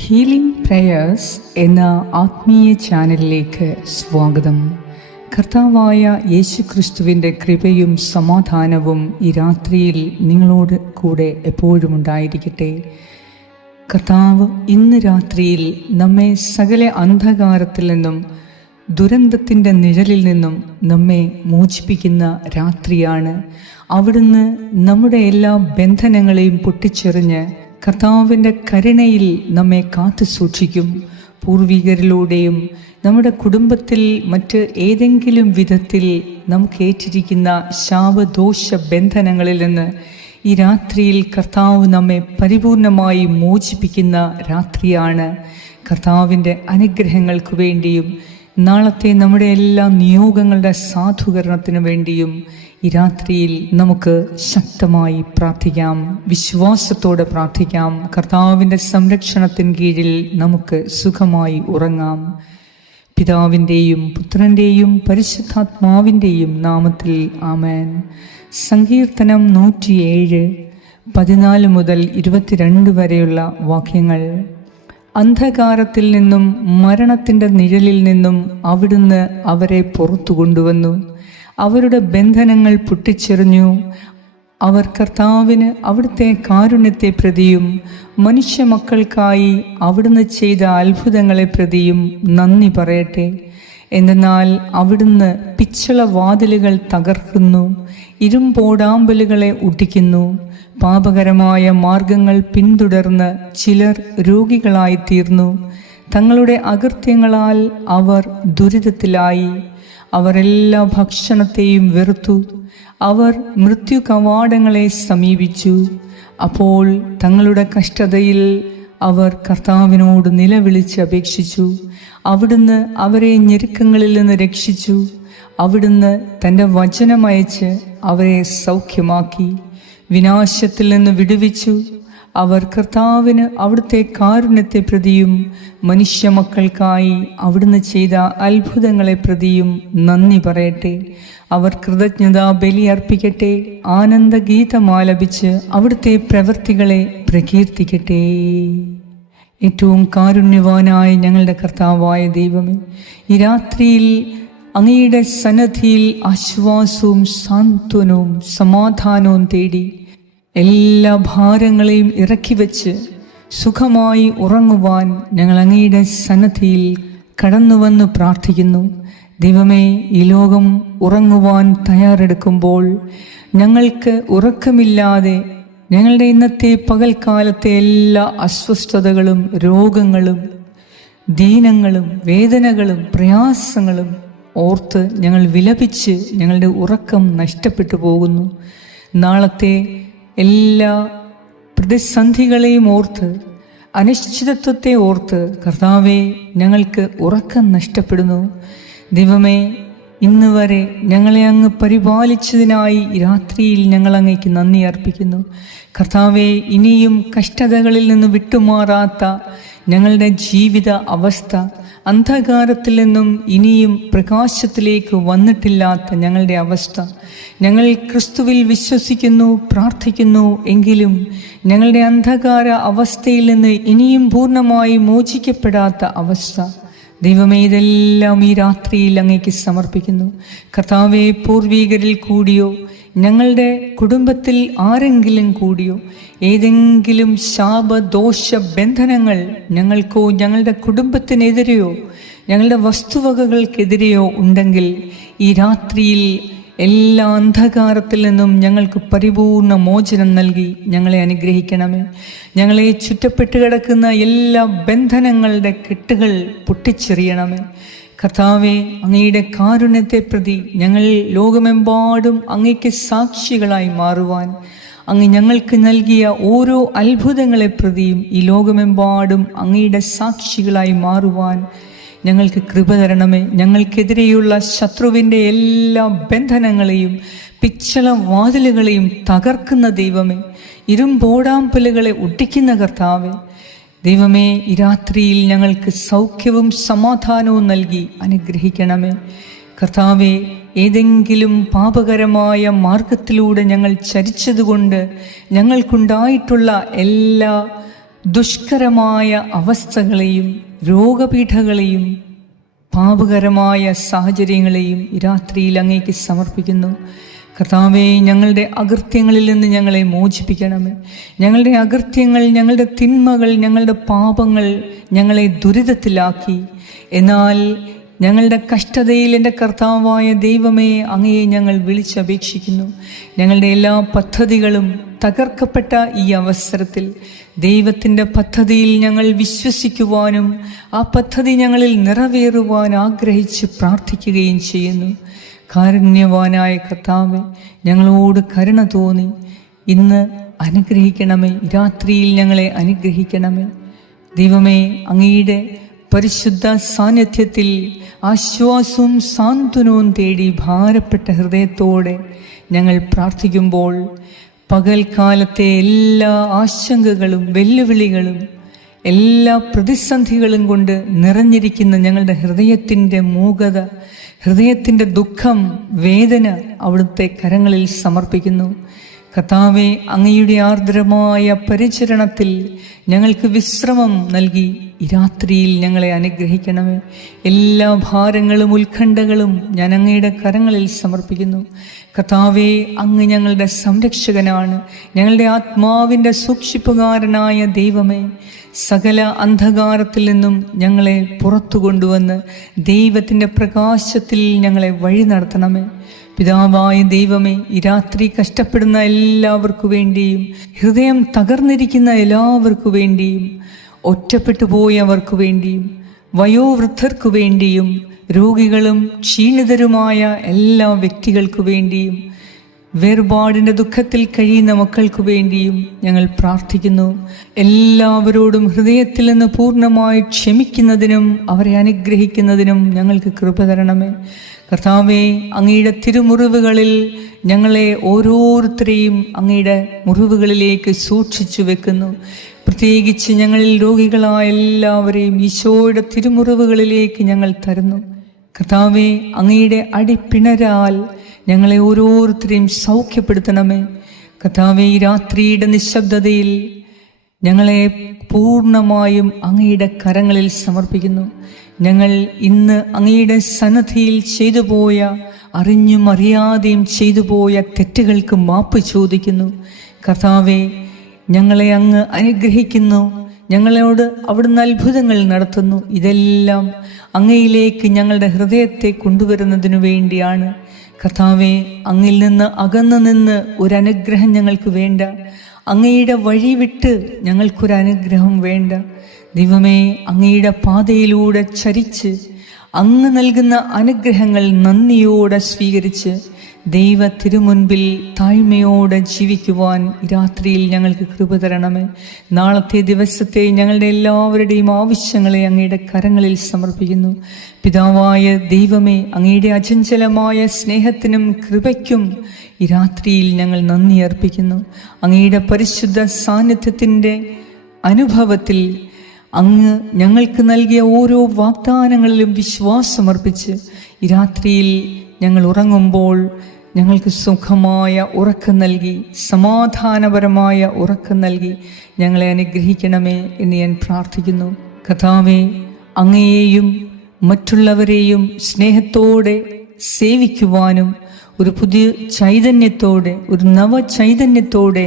Healing prayers എന്ന ആത്മീയ ചാനലിലേക്ക് സ്വാഗതം. കർത്താവായ യേശു ക്രിസ്തുവിന്റെ കൃപയും സമാധാനവും ഈ രാത്രിയിൽ നിങ്ങളോട് കൂടെ എപ്പോഴും ഉണ്ടായിരിക്കട്ടെ. കർത്താവ് ഇന്ന് രാത്രിയിൽ നമ്മെ സകല അന്ധകാരത്തിൽ നിന്നും ദുരന്തത്തിന്റെ നിഴലിൽ നിന്നും നമ്മെ മോചിപ്പിക്കുന്ന രാത്രിയാണ്. അവിടുന്ന് നമ്മുടെ എല്ലാ ബന്ധനങ്ങളെയും പൊട്ടിച്ചെറിഞ്ഞ് കർത്താവിന്റെ കരുണയിൽ നമ്മെ കാത്തു സൂക്ഷിക്കും. പൂർവികരിലൂടെയും നമ്മുടെ കുടുംബത്തിൽ മറ്റ് ഏതെങ്കിലും വിധത്തിൽ നമുക്ക് ഏറ്റിരിക്കുന്ന ശാപദോഷ ബന്ധനങ്ങളിൽ നിന്ന് ഈ രാത്രിയിൽ കർത്താവ് നമ്മെ പരിപൂർണമായി മോചിപ്പിക്കുന്ന രാത്രിയാണ്. കർത്താവിന്റെ അനുഗ്രഹങ്ങൾക്ക് വേണ്ടിയും നാളത്തെ നമ്മുടെ എല്ലാ നിയോഗങ്ങളുടെ സാധൂകരണത്തിനു വേണ്ടിയും ഈ രാത്രിയിൽ നമുക്ക് ശക്തമായി പ്രാർത്ഥിക്കാം. വിശ്വാസത്തോടെ പ്രാർത്ഥിക്കാം. കർത്താവിന്റെ സംരക്ഷണത്തിൻ കീഴിൽ നമുക്ക് സുഖമായി ഉറങ്ങാം. പിതാവിന്റെയും പുത്രന്റെയും പരിശുദ്ധാത്മാവിന്റെയും നാമത്തിൽ ആമേൻ. സങ്കീർത്തനം നൂറ്റിയേഴ് പതിനാല് മുതൽ ഇരുപത്തിരണ്ട് വരെയുള്ള വാക്യങ്ങൾ. അന്ധകാരത്തിൽ നിന്നും മരണത്തിന്റെ നിഴലിൽ നിന്നും അവിടുന്ന് അവരെ പുറത്തു കൊണ്ടുവന്നു. അവരുടെ ബന്ധനങ്ങൾ പൊട്ടിച്ചെറിഞ്ഞു. അവർ കർത്താവിന് അവിടുത്തെ കാരുണ്യത്തെ പ്രതിയും മനുഷ്യ മക്കൾക്കായി അവിടുന്ന് ചെയ്ത അത്ഭുതങ്ങളെ പ്രതിയും നന്ദി പറയട്ടെ. എന്തെന്നാൽ അവിടുന്ന് പിച്ചള വാതിലുകൾ തകർക്കുന്നു ഇരുമ്പോടാമ്പലുകളെ ഒട്ടിക്കുന്നു. പാപകരമായ മാർഗങ്ങൾ പിന്തുടർന്ന് ചിലർ രോഗികളായിത്തീർന്നു. തങ്ങളുടെ അകൃത്യങ്ങളാൽ അവർ ദുരിതത്തിലായി. അവർ എല്ലാ ഭക്ഷണത്തെയും വെറുത്തു. അവർ മൃത്യു കവാടങ്ങളെ സമീപിച്ചു. അപ്പോൾ തങ്ങളുടെ കഷ്ടതയിൽ അവർ കർത്താവിനോട് നിലവിളിച്ച് അപേക്ഷിച്ചു. അവിടുന്ന് അവരെ ഞെരുക്കങ്ങളിൽ നിന്ന് രക്ഷിച്ചു. അവിടുന്ന് തന്റെ വചനമയച്ച് അവരെ സൗഖ്യമാക്കി. വിനാശത്തിൽ നിന്ന് വിടുവിച്ചു. അവർ കർത്താവിന് അവിടുത്തെ കാരുണ്യത്തെ പ്രതിയും മനുഷ്യ മക്കൾക്കായി അവിടുന്ന് ചെയ്ത അത്ഭുതങ്ങളെ പ്രതിയും നന്ദി പറയട്ടെ. അവർ കൃതജ്ഞത ബലിയർപ്പിക്കട്ടെ ആനന്ദഗീതമാലപിച്ച് അവിടുത്തെ പ്രവൃത്തികളെ പ്രകീർത്തിക്കട്ടെ. ഏറ്റവും കാരുണ്യവാനായ ഞങ്ങളുടെ കർത്താവായ ദൈവമേ ഈ രാത്രിയിൽ അങ്ങയുടെ സന്നദ്ധിയിൽ ആശ്വാസവും സാന്ത്വനവും സമാധാനവും തേടി എല്ലാ ഭാരങ്ങളെയും ഇറക്കി വെച്ച് സുഖമായി ഉറങ്ങുവാൻ ഞങ്ങൾ അങ്ങയുടെ സന്നദ്ധിയിൽ കടന്നുവന്ന് പ്രാർത്ഥിക്കുന്നു. ദൈവമേ ഈ ലോകം ഉറങ്ങുവാൻ തയ്യാറെടുക്കുമ്പോൾ ഞങ്ങൾക്ക് ഉറക്കമില്ലാതെ ഞങ്ങളുടെ ഇന്നത്തെ പകൽക്കാലത്തെ എല്ലാ അസ്വസ്ഥതകളും രോഗങ്ങളും ദീനങ്ങളും വേദനകളും പ്രയാസങ്ങളും ഓർത്ത് ഞങ്ങൾ വിലപിച്ച് ഞങ്ങളുടെ ഉറക്കം നഷ്ടപ്പെട്ടു പോകുന്നു. നാളത്തെ എല്ലാ പ്രതിസന്ധികളെയും ഓർത്ത് അനിശ്ചിതത്വത്തെ ഓർത്ത് കർത്താവെ ഞങ്ങൾക്ക് ഉറക്കം നഷ്ടപ്പെടുന്നു. ദൈവമേ ഇന്ന് വരെ ഞങ്ങളെ അങ്ങ് പരിപാലിച്ചതിനായി രാത്രിയിൽ ഞങ്ങൾ അങ്ങേക്ക് നന്ദി അർപ്പിക്കുന്നു. കർത്താവെ ഇനിയും കഷ്ടതകളിൽ നിന്ന് വിട്ടുമാറാത്ത ഞങ്ങളുടെ ജീവിത അവസ്ഥ അന്ധകാരത്തിൽ നിന്നും ഇനിയും പ്രകാശത്തിലേക്ക് വന്നിട്ടില്ലാത്ത ഞങ്ങളുടെ അവസ്ഥ. ഞങ്ങൾ ക്രിസ്തുവിൽ വിശ്വസിക്കുന്നു പ്രാർത്ഥിക്കുന്നു എങ്കിലും ഞങ്ങളുടെ അന്ധകാര അവസ്ഥയിൽ നിന്ന് ഇനിയും പൂർണമായി മോചിക്കപ്പെടാത്ത അവസ്ഥ. ദൈവമേ ഇതെല്ലാം ഈ രാത്രിയിൽ അങ്ങേക്ക് സമർപ്പിക്കുന്നു. കർത്താവെ പൂർവീകരിൽ കൂടിയോ ഞങ്ങളുടെ കുടുംബത്തിൽ ആരെങ്കിലും കൂടിയോ ഏതെങ്കിലും ശാപദോഷ ബന്ധനങ്ങൾ ഞങ്ങൾക്കോ ഞങ്ങളുടെ കുടുംബത്തിനെതിരെയോ ഞങ്ങളുടെ വസ്തുവകകൾക്കെതിരെയോ ഉണ്ടെങ്കിൽ ഈ രാത്രിയിൽ എല്ലാ അന്ധകാരത്തിൽ നിന്നും ഞങ്ങൾക്ക് പരിപൂർണ മോചനം നൽകി ഞങ്ങളെ അനുഗ്രഹിക്കണമേ. ഞങ്ങളെ ചുറ്റപ്പെട്ട് കിടക്കുന്ന എല്ലാ ബന്ധനങ്ങളുടെ കെട്ടുകൾ പൊട്ടിച്ചെറിയണമേ. കർത്താവെ അങ്ങയുടെ കാരുണ്യത്തെ പ്രതി ഞങ്ങൾ ലോകമെമ്പാടും അങ്ങയ്ക്ക് സാക്ഷികളായി മാറുവാൻ അങ്ങ് ഞങ്ങൾക്ക് നൽകിയ ഓരോ അത്ഭുതങ്ങളെ പ്രതിയും ഈ ലോകമെമ്പാടും അങ്ങയുടെ സാക്ഷികളായി മാറുവാൻ ഞങ്ങൾക്ക് കൃപ തരണമേ. ഞങ്ങൾക്കെതിരെയുള്ള ശത്രുവിന്റെ എല്ലാ ബന്ധനങ്ങളെയും പിച്ചള വാതിലുകളെയും തകർക്കുന്ന ദൈവമേ. ഇരുമ്പോടാമ്പലുകളെ ഒട്ടിക്കുന്ന കർത്താവേ ദൈവമേ ഈ രാത്രിയിൽ ഞങ്ങൾക്ക് സൗഖ്യവും സമാധാനവും നൽകി അനുഗ്രഹിക്കണമേ. കർത്താവെ ഏതെങ്കിലും പാപകരമായ മാർഗത്തിലൂടെ ഞങ്ങൾ ചരിച്ചതുകൊണ്ട് ഞങ്ങൾക്കുണ്ടായിട്ടുള്ള എല്ലാ ദുഷ്കരമായ അവസ്ഥകളെയും രോഗപീഠകളെയും പാപകരമായ സാഹചര്യങ്ങളെയും രാത്രിയിൽ അങ്ങേക്ക് സമർപ്പിക്കുന്നു. കർത്താവെ ഞങ്ങളുടെ അകൃത്യങ്ങളിൽ നിന്ന് ഞങ്ങളെ മോചിപ്പിക്കണമേ. ഞങ്ങളുടെ അകൃത്യങ്ങൾ ഞങ്ങളുടെ തിന്മകൾ ഞങ്ങളുടെ പാപങ്ങൾ ഞങ്ങളെ ദുരിതത്തിലാക്കി. എന്നാൽ ഞങ്ങളുടെ കഷ്ടതയിൽ എന്റെ കർത്താവായ ദൈവമേ അങ്ങയെ ഞങ്ങൾ വിളിച്ചപേക്ഷിക്കുന്നു. ഞങ്ങളുടെ എല്ലാ പദ്ധതികളും തകർക്കപ്പെട്ട ഈ അവസരത്തിൽ ദൈവത്തിന്റെ പദ്ധതിയിൽ ഞങ്ങൾ വിശ്വസിക്കുവാനും ആ പദ്ധതി ഞങ്ങളിൽ നിറവേറുവാൻ ആഗ്രഹിച്ച് പ്രാർത്ഥിക്കുകയും ചെയ്യുന്നു. കാരുണ്യവാനായ കർത്താവെ ഞങ്ങളോട് കരുണ തോന്നി. ഇന്ന് അനുഗ്രഹിക്കണമേ രാത്രിയിൽ ഞങ്ങളെ അനുഗ്രഹിക്കണമേ. ദൈവമേ അങ്ങയുടെ പരിശുദ്ധ സാന്നിധ്യത്തിൽ ആശ്വാസവും സാന്ത്വനവും തേടി ഭാരപ്പെട്ട ഹൃദയത്തോടെ ഞങ്ങൾ പ്രാർത്ഥിക്കുമ്പോൾ പകൽക്കാലത്തെ എല്ലാ ആശങ്കകളും വെല്ലുവിളികളും എല്ലാ പ്രതിസന്ധികളും കൊണ്ട് നിറഞ്ഞിരിക്കുന്ന ഞങ്ങളുടെ ഹൃദയത്തിന്റെ മൂകത ഹൃദയത്തിന്റെ ദുഃഖം വേദന അവിടുത്തെ കരങ്ങളിൽ സമർപ്പിക്കുന്നു. കർത്താവെ അങ്ങയുടെ ആർദ്രമായ പരിചരണത്തിൽ ഞങ്ങൾക്ക് വിശ്രമം നൽകി രാത്രിയിൽ ഞങ്ങളെ അനുഗ്രഹിക്കണമേ. എല്ലാ ഭാരങ്ങളും ഉത്കണ്ഠകളും ഞാൻ അങ്ങയുടെ കരങ്ങളിൽ സമർപ്പിക്കുന്നു. കർത്താവേ അങ്ങ് ഞങ്ങളുടെ സംരക്ഷകനാണ്. ഞങ്ങളുടെ ആത്മാവിന്റെ സൂക്ഷിപ്പുകാരനായ ദൈവമേ സകല അന്ധകാരത്തിൽ നിന്നും ഞങ്ങളെ പുറത്തു കൊണ്ടുവന്ന് ദൈവത്തിന്റെ പ്രകാശത്തിൽ ഞങ്ങളെ വഴി നടത്തണമേ. പിതാവായ ദൈവമേ ഈ രാത്രി കഷ്ടപ്പെടുന്ന എല്ലാവർക്കു വേണ്ടിയും ഹൃദയം തകർന്നിരിക്കുന്ന എല്ലാവർക്കു വേണ്ടിയും ഒറ്റപ്പെട്ടു പോയവർക്കു വേണ്ടിയും വയോവൃദ്ധർക്കു വേണ്ടിയും രോഗികളും ക്ഷീണിതരുമായ എല്ലാ വ്യക്തികൾക്കു വേണ്ടിയും വേർപാടിന്റെ ദുഃഖത്തിൽ കഴിയുന്ന മക്കൾക്കു വേണ്ടിയും ഞങ്ങൾ പ്രാർത്ഥിക്കുന്നു. എല്ലാവരോടും ഹൃദയത്തിൽ നിന്ന് പൂർണമായി ക്ഷമിക്കുന്നതിനും അവരെ അനുഗ്രഹിക്കുന്നതിനും ഞങ്ങൾക്ക് കൃപ തരണമേ. കർത്താവെ അങ്ങയുടെ തിരുമുറിവുകളിൽ ഞങ്ങളെ ഓരോരുത്തരെയും അങ്ങയുടെ മുറിവുകളിലേക്ക് സൂക്ഷിച്ചു വെക്കുന്നു. പ്രത്യേകിച്ച് ഞങ്ങളിൽ രോഗികളായ എല്ലാവരെയും ഈശോയുടെ തിരുമുറിവുകളിലേക്ക് ഞങ്ങൾ തരുന്നു. കർത്താവെ അങ്ങയുടെ അടിപ്പിണരാൽ ഞങ്ങളെ ഓരോരുത്തരെയും സൗഖ്യപ്പെടുത്തണമേ. കർത്താവെ ഈ രാത്രിയുടെ നിശബ്ദതയിൽ ഞങ്ങളെ പൂർണമായും അങ്ങയുടെ കരങ്ങളിൽ സമർപ്പിക്കുന്നു. ഞങ്ങൾ ഇന്ന് അങ്ങയുടെ സന്നദ്ധിയിൽ ചെയ്തു പോയ അറിഞ്ഞും അറിയാതെയും ചെയ്തു പോയ തെറ്റുകൾക്ക് മാപ്പ് ചോദിക്കുന്നു. കർത്താവെ ഞങ്ങളെ അങ്ങ് അനുഗ്രഹിക്കുന്നു. ഞങ്ങളോട് അവിടുന്ന് അത്ഭുതങ്ങൾ നടത്തുന്നു. ഇതെല്ലാം അങ്ങയിലേക്ക് ഞങ്ങളുടെ ഹൃദയത്തെ കൊണ്ടുവരുന്നതിനു വേണ്ടിയാണ്. കർത്താവെ അങ്ങിൽ നിന്ന് അകന്നു നിന്ന് ഒരനുഗ്രഹം ഞങ്ങൾക്ക് വേണ്ട. അങ്ങയുടെ വഴി വിട്ട് ഞങ്ങൾക്കൊരനുഗ്രഹം വേണ്ട. ദൈവമേ അങ്ങയുടെ പാതയിലൂടെ ചരിച്ച് അങ്ങ് നൽകുന്ന അനുഗ്രഹങ്ങൾ നന്ദിയോടെ സ്വീകരിച്ച് ദൈവ തിരുമുൻപിൽ താഴ്മയോടെ ജീവിക്കുവാൻ രാത്രിയിൽ ഞങ്ങൾക്ക് കൃപ തരണമേ. നാളത്തെ ദിവസത്തെ ഞങ്ങളുടെ എല്ലാവരുടെയും ആവശ്യങ്ങളെ അങ്ങയുടെ കരങ്ങളിൽ സമർപ്പിക്കുന്നു. പിതാവായ ദൈവമേ അങ്ങയുടെ അചഞ്ചലമായ സ്നേഹത്തിനും കൃപയ്ക്കും ഈ രാത്രിയിൽ ഞങ്ങൾ നന്ദി അർപ്പിക്കുന്നു. അങ്ങയുടെ പരിശുദ്ധ സാന്നിധ്യത്തിന്റെ അനുഭവത്തിൽ അങ്ങ് ഞങ്ങൾക്ക് നൽകിയ ഓരോ വാഗ്ദാനങ്ങളിലും വിശ്വാസമർപ്പിച്ച് ഈ രാത്രിയിൽ ഞങ്ങൾ ഉറങ്ങുമ്പോൾ ഞങ്ങൾക്ക് സുഖമായ ഉറക്കം നൽകി സമാധാനപരമായ ഉറക്കം നൽകി ഞങ്ങളെ അനുഗ്രഹിക്കണമേ എന്ന് ഞാൻ പ്രാർത്ഥിക്കുന്നു. കഥാവെ അങ്ങയെയും മറ്റുള്ളവരെയും സ്നേഹത്തോടെ സേവിക്കുവാനും ഒരു പുതിയ ചൈതന്യത്തോടെ ഒരു നവ ചൈതന്യത്തോടെ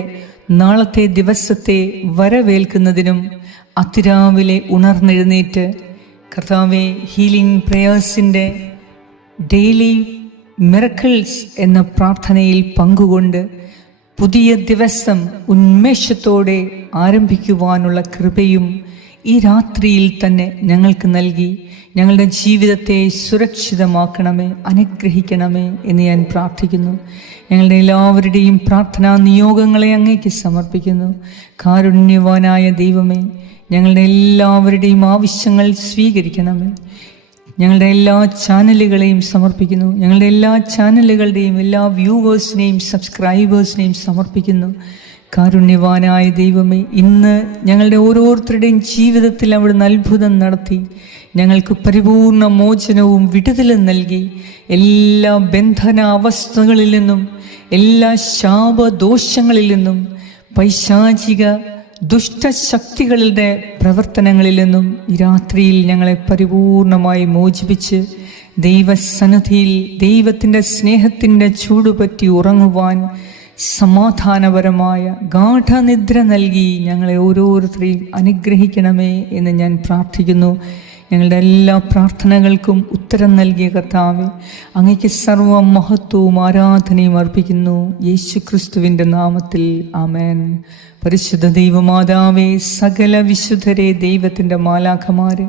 നാളത്തെ ദിവസത്തെ വരവേൽക്കുന്നതിനും അതിരാവിലെ ഉണർന്നെഴുന്നേറ്റ് കർത്താവെ ഹീലിംഗ് പ്രേയേഴ്സിന്റെ ഡെയിലി മിറക്കിൾസ് എന്ന പ്രാർത്ഥനയിൽ പങ്കുകൊണ്ട് പുതിയ ദിവസം ഉന്മേഷത്തോടെ ആരംഭിക്കുവാനുള്ള കൃപയും ഈ രാത്രിയിൽ തന്നെ ഞങ്ങൾക്ക് നൽകി. ഞങ്ങളുടെ ജീവിതത്തെ സുരക്ഷിതമാക്കണമേ അനുഗ്രഹിക്കണമേ എന്ന് ഞാൻ പ്രാർത്ഥിക്കുന്നു. ഞങ്ങളുടെ എല്ലാവരുടെയും പ്രാർത്ഥനാ നിയോഗങ്ങളെ അങ്ങേക്ക് സമർപ്പിക്കുന്നു. കാരുണ്യവാനായ ദൈവമേ ഞങ്ങളുടെ എല്ലാവരുടെയും ആവശ്യങ്ങൾ സ്വീകരിക്കണമേ. ഞങ്ങളുടെ എല്ലാ ചാനലുകളെയും സമർപ്പിക്കുന്നു. ഞങ്ങളുടെ എല്ലാ ചാനലുകളുടെയും എല്ലാ വ്യൂവേഴ്സിനെയും സബ്സ്ക്രൈബേഴ്സിനെയും സമർപ്പിക്കുന്നു. കാരുണ്യവാനായ ദൈവമേ ഇന്ന് ഞങ്ങളുടെ ഓരോരുത്തരുടെയും ജീവിതത്തിൽ അവിടുന്ന് അത്ഭുതം നടത്തി ഞങ്ങൾക്ക് പരിപൂർണ മോചനവും വിടുതലും നൽകി എല്ലാ ബന്ധന അവസ്ഥകളിൽ നിന്നും എല്ലാ ശാപദോഷങ്ങളിൽ നിന്നും പൈശാചിക ദുഷ്ടശക്തികളുടെ പ്രവർത്തനങ്ങളിൽ നിന്നും ഈ രാത്രിയിൽ ഞങ്ങളെ പരിപൂർണമായി മോചിപ്പിച്ച് ദൈവസന്നിധിയിൽ ദൈവത്തിന്റെ സ്നേഹത്തിന്റെ ചൂടുപറ്റി ഉറങ്ങുവാൻ സമാധാനപരമായ ഗാഠനിദ്ര നൽകി ഞങ്ങളെ ഓരോരുത്തരെയും അനുഗ്രഹിക്കണമേ എന്ന് ഞാൻ പ്രാർത്ഥിക്കുന്നു. ഞങ്ങളുടെ എല്ലാ പ്രാർത്ഥനകൾക്കും ഉത്തരം നൽകിയ കർത്താവെ അങ്ങയ്ക്ക് സർവ മഹത്വവും ആരാധനയും അർപ്പിക്കുന്നു. യേശു ക്രിസ്തുവിന്റെ നാമത്തിൽ ആമേൻ. പരിശുദ്ധ ദൈവമാതാവേ സകല വിശുദ്ധരെ ദൈവത്തിന്റെ മാലാഖമാരെ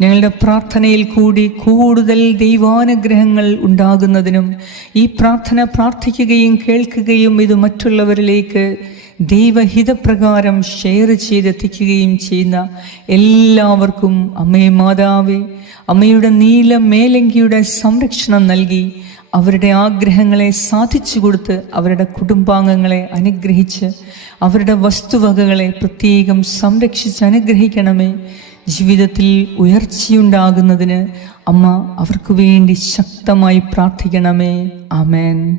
ഞങ്ങളുടെ പ്രാർത്ഥനയിൽ കൂടി കൂടുതൽ ദൈവാനുഗ്രഹങ്ങൾ ഉണ്ടാകുന്നതിനും ഈ പ്രാർത്ഥന പ്രാർത്ഥിക്കുകയും കേൾക്കുകയും ഇത് മറ്റുള്ളവരിലേക്ക് ദൈവഹിതപ്രകാരം ഷെയർ ചെയ്തെത്തിക്കുകയും ചെയ്യുന്ന എല്ലാവർക്കും അമ്മേ മാതാവേ അമ്മയുടെ നീല മേലങ്കിയുടെ സംരക്ഷണം നൽകി അവരുടെ ആഗ്രഹങ്ങളെ സാധിച്ചു കൊടുത്ത് അവരുടെ കുടുംബാംഗങ്ങളെ അനുഗ്രഹിച്ച് അവരുടെ വസ്തുവകകളെ പ്രത്യേകം സംരക്ഷിച്ച് അനുഗ്രഹിക്കണമേ. ജീവിതത്തിൽ ഉയർച്ചയുണ്ടാകുന്നതിന് അമ്മ അവർക്ക് വേണ്ടി ശക്തമായി പ്രാർത്ഥിക്കണമേ. ആമേൻ.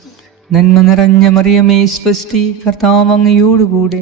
നന്മ നിറഞ്ഞ മറിയമേ സ്വസ്തി കർത്താവ് അങ്ങയോടുകൂടെ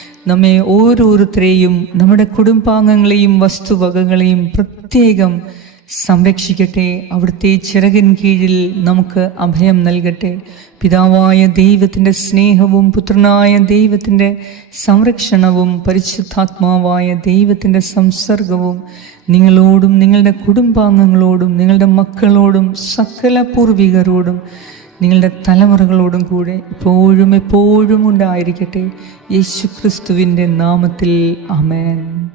നമ്മെ ഓരോരുത്തരെയും നമ്മുടെ കുടുംബാംഗങ്ങളെയും വസ്തുവകകളെയും പ്രത്യേകം സംരക്ഷിക്കട്ടെ. അവിടുത്തെ ചിറകിൻ കീഴിൽ നമുക്ക് അഭയം നൽകട്ടെ. പിതാവായ ദൈവത്തിന്റെ സ്നേഹവും പുത്രനായ ദൈവത്തിന്റെ സംരക്ഷണവും പരിശുദ്ധാത്മാവായ ദൈവത്തിന്റെ സംസർഗവും നിങ്ങളോടും നിങ്ങളുടെ കുടുംബാംഗങ്ങളോടും നിങ്ങളുടെ മക്കളോടും സകല പൂർവികരോടും നിങ്ങളുടെ തലമുറകളോടും കൂടെ എപ്പോഴും എപ്പോഴും ഉണ്ടായിരിക്കട്ടെ. യേശു ക്രിസ്തുവിന്റെ നാമത്തിൽ അമേൻ